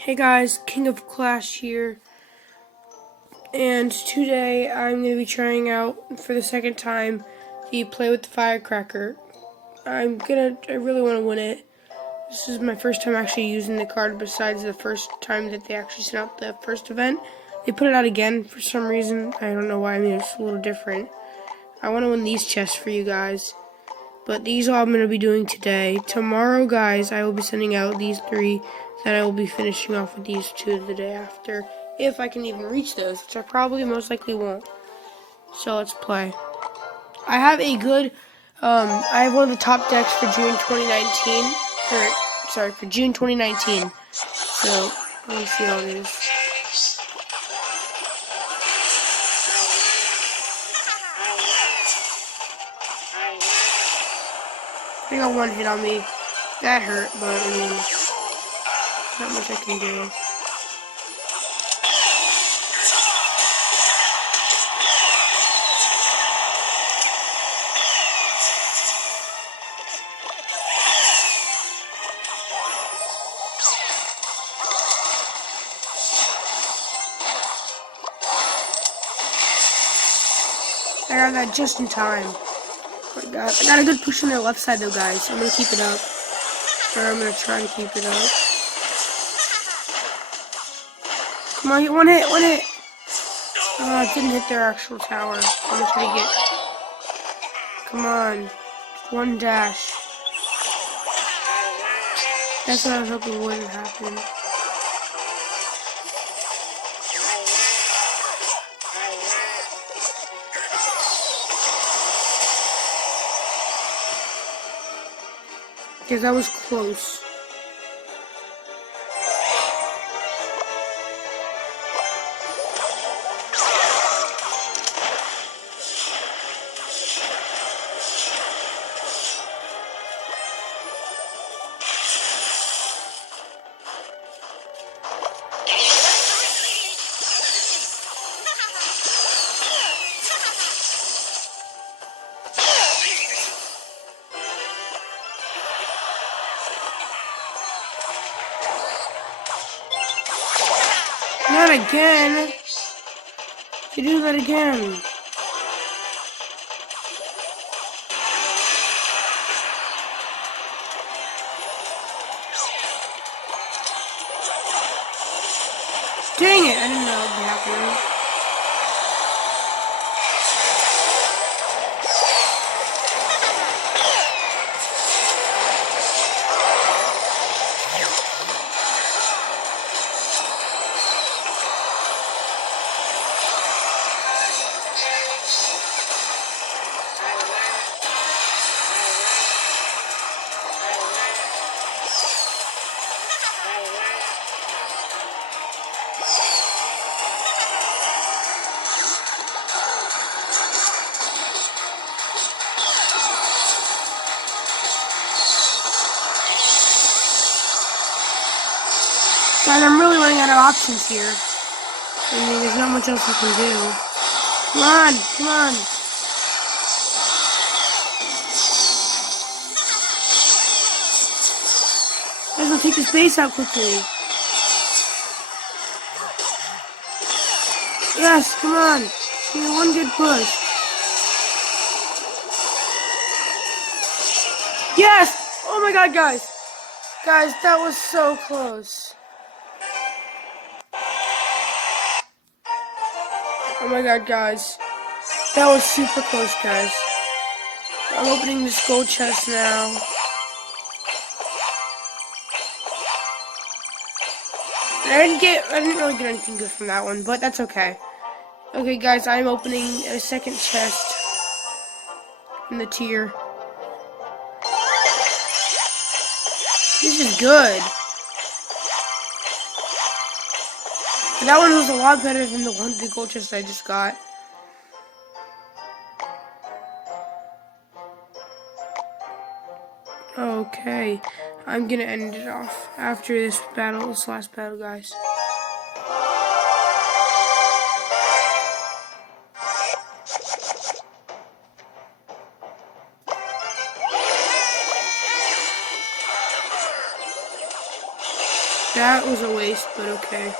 Hey guys, King of Clash here, and today I'm going to be trying out for the second time the play with the firecracker. I really want to win it. This is my first time actually using the card besides the first time that they actually sent out the first event. They put it out again for some reason. I don't know why. I mean, it's a little different. I want to win these chests for you guys. But these all I'm going to be doing today. Tomorrow, guys, I will be sending out these 3. Then I will be finishing off with these 2 the day after. If I can even reach those, which I probably most likely won't. So let's play. I have a good, I have one of the top decks for June 2019. For June 2019. So, let me see how it is. They got one hit on me. That hurt, but I mean, not much I can do. I got that just in time. I got a good push on their left side though, guys. I'm gonna keep it up. Or I'm gonna try to keep it up. Come on, get one hit. Oh, it didn't hit their actual tower. I'm gonna try to get. Come on, one dash. That's what I was hoping wouldn't happen. Because that was close. Not again! You do that again! Dang it! I didn't know that would be happening. Guys, I'm really running out of options here. I mean, there's not much else I can do. Come on! Guys, we'll take this base out quickly. Yes, come on. Give me one good push. Yes! Oh my god, guys. Guys, that was so close. Oh my god, guys. That was super close, guys. I'm opening this gold chest now. I didn't really get anything good from that one, but that's okay. Okay, guys, I'm opening a second chest in the tier. This is good. But that one was a lot better than the gold chest I just got. Okay, I'm gonna end it off after this last battle, guys. that was a waste, but okay.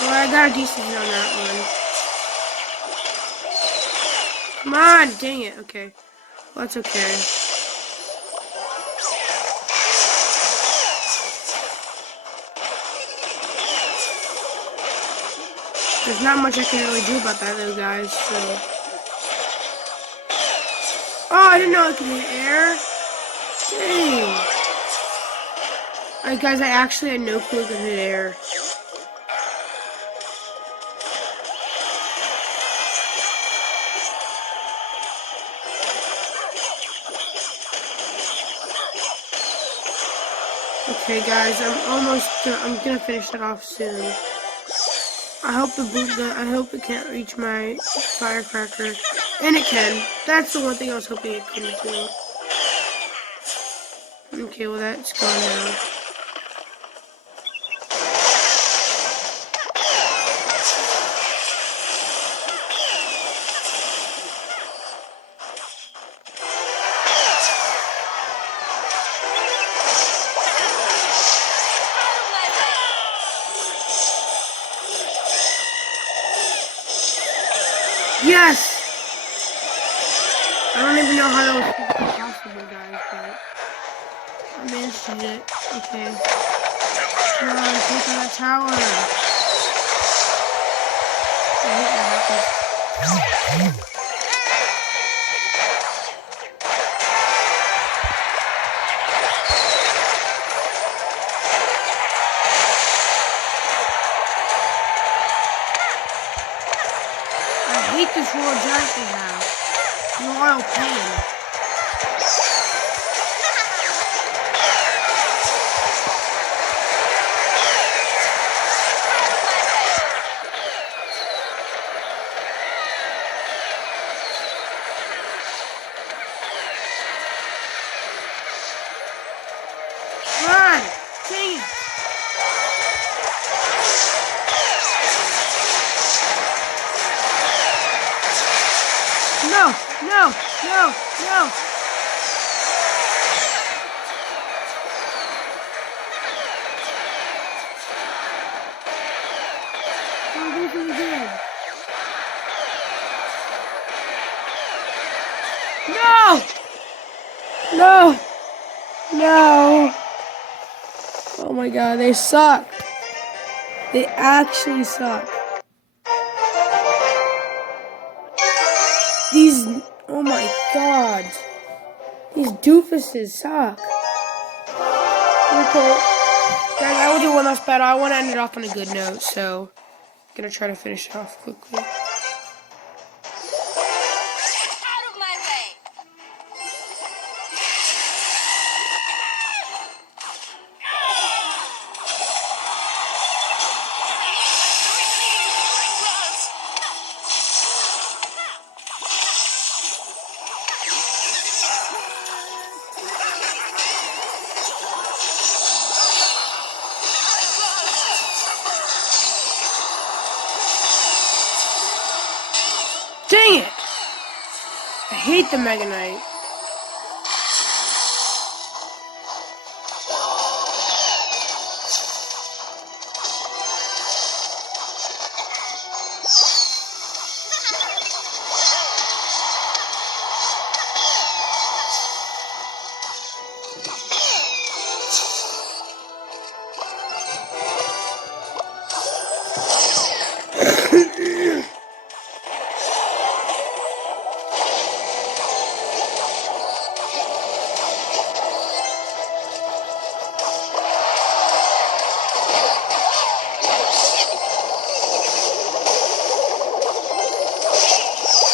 Well, I got a decent hit on that one. Come on, dang it. Okay. Well, that's okay. There's not much I can really do about that, though, guys, so. Oh, I didn't know I could hit air. Dang. Alright, guys, I actually had no clue I could hit air. Okay, guys, I'm gonna finish that off soon. I hope I hope it can't reach my firecracker. And it can. That's the one thing I was hoping it couldn't do. Okay, well that's gone now. Yes! I don't even know how that was possible, guys, but I managed to hit it. Okay. Come on, take on that tower. I hate that happens. I hate this royal giant they have. Royal pain. Run! Dang it! No! No! No! No! Oh, this is good. No! No! No! Oh my god, they suck. They actually suck. These, oh my god. These doofuses suck. Okay. Guys, I will do one last battle. I want to end it off on a good note, so I'm going to try to finish it off quickly. Dang it! I hate the Mega Knight.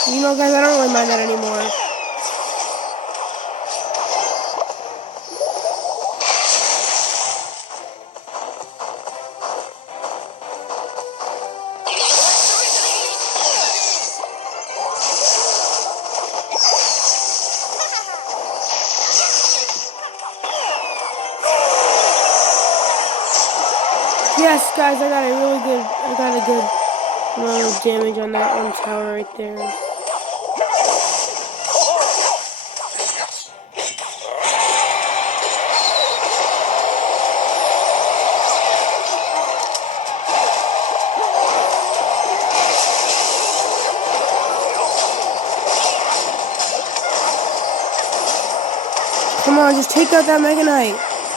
You know, guys, I don't really mind that anymore. Yes, guys, I got a good amount of damage on that one tower right there. Come on, just take out that Mega Knight.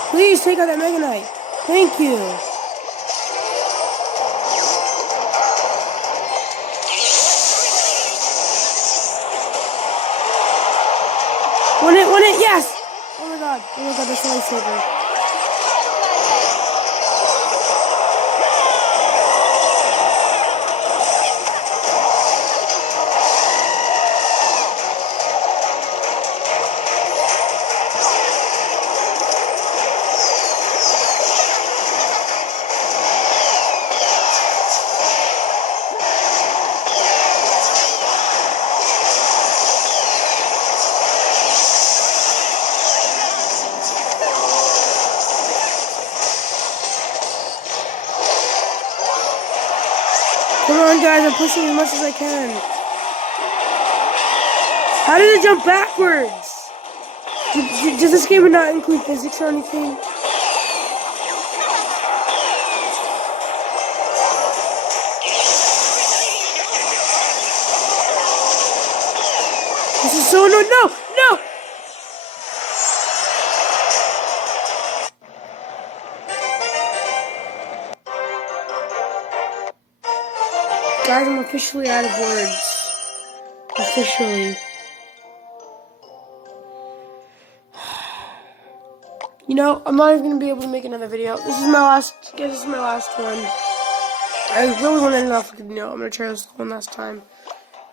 Please take out that Mega Knight. Thank you. Win it, yes! Oh my god, that's a lightsaber. Come on, guys, I'm pushing as much as I can. How did it jump backwards? Does this game not include physics or anything? This is so annoying. No! No! Guys, I'm officially out of words. Officially. You know, I'm not even going to be able to make another video. This is my last one. I really want to end off with a good note. I'm going to try this one last time.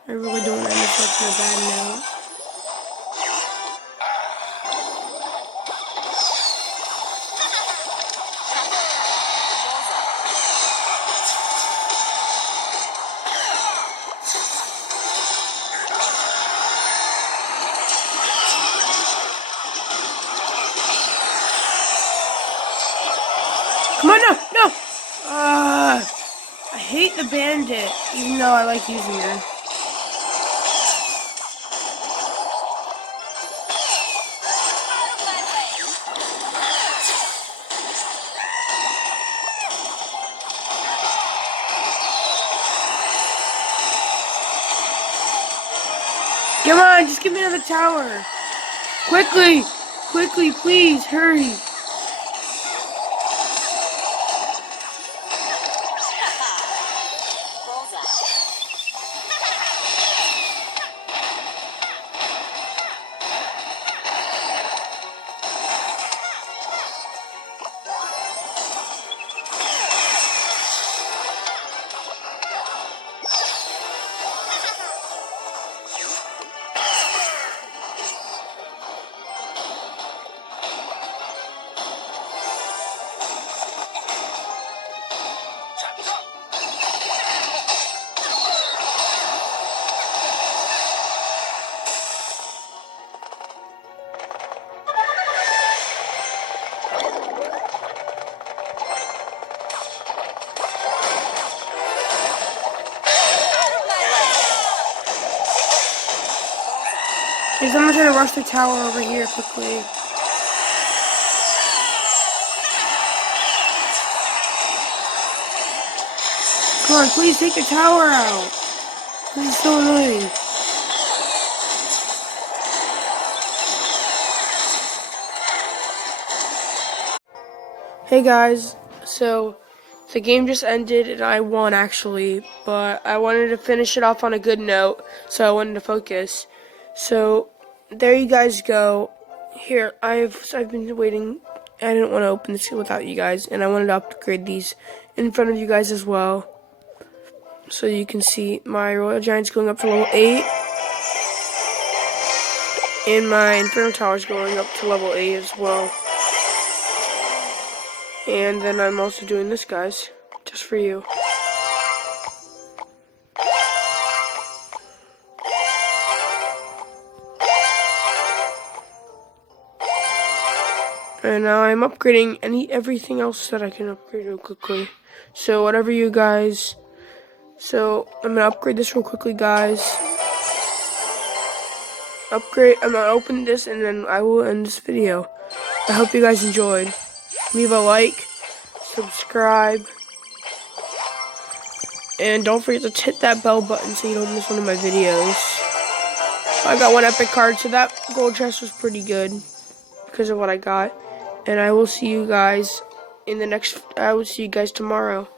I really don't want to end this off on a bad note. Come on, no! I hate the bandit, even though I like using her. Come on, just give me another tower. Quickly! Quickly, please, hurry. Is someone trying to rush the tower over here quickly? Come on, please take the tower out. This is so annoying. Hey guys, so the game just ended and I won actually, but I wanted to finish it off on a good note, so I wanted to focus. So there you guys go. Here, I've been waiting. I didn't want to open this without you guys, and I wanted to upgrade these in front of you guys as well. So you can see my Royal Giant's going up to level 8. And my Inferno Tower's going up to level 8 as well. And then I'm also doing this, guys, just for you. And now I'm upgrading everything else that I can upgrade real quickly. So whatever you guys. So I'm gonna upgrade this real quickly, guys. I'm gonna open this and then I will end this video. I hope you guys enjoyed. Leave a like, subscribe, and don't forget to hit that bell button so you don't miss one of my videos. I got one epic card, so that gold chest was pretty good. because of what I got. And I will see you guys I will see you guys tomorrow.